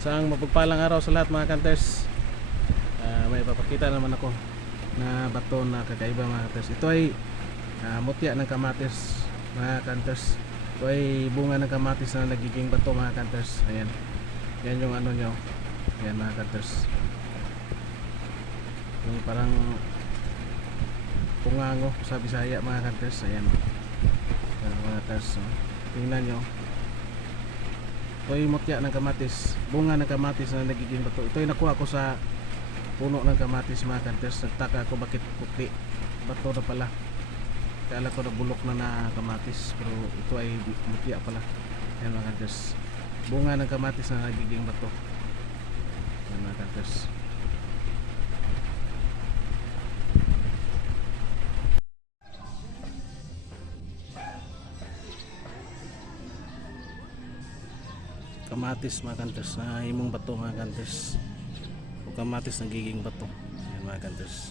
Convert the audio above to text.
Isang mapagpalang araw sa lahat mga kanters. May papakita naman ako na bato na kakaiba mga kanters. Ito ay mutya ng kamatis mga kanters. Ito ay bunga ng kamatis na nagiging bato mga kanters. Ayan. Yan yung ano nyo. Ayan mga kanters. Yung parang pungango sa Bisaya mga kanters. Ayan. Ayan mga kanters. Tingnan nyo. Ito ay mutya ng kamatis, bunga ng kamatis na nagiging bato. Ito ay nakuha ko sa puno ng kamatis mga kanters. Nagtaka ako bakit puti, bato na pala. Kala ko na bulok na kamatis, pero ito ay mutya pala. Ayan mga kanters, bunga ng kamatis na nagiging bato. Ayan mga kanters. Kamatis mga kanters na imong bato mga kanters. O kamatis nagiging bato. Ayan mga kanters.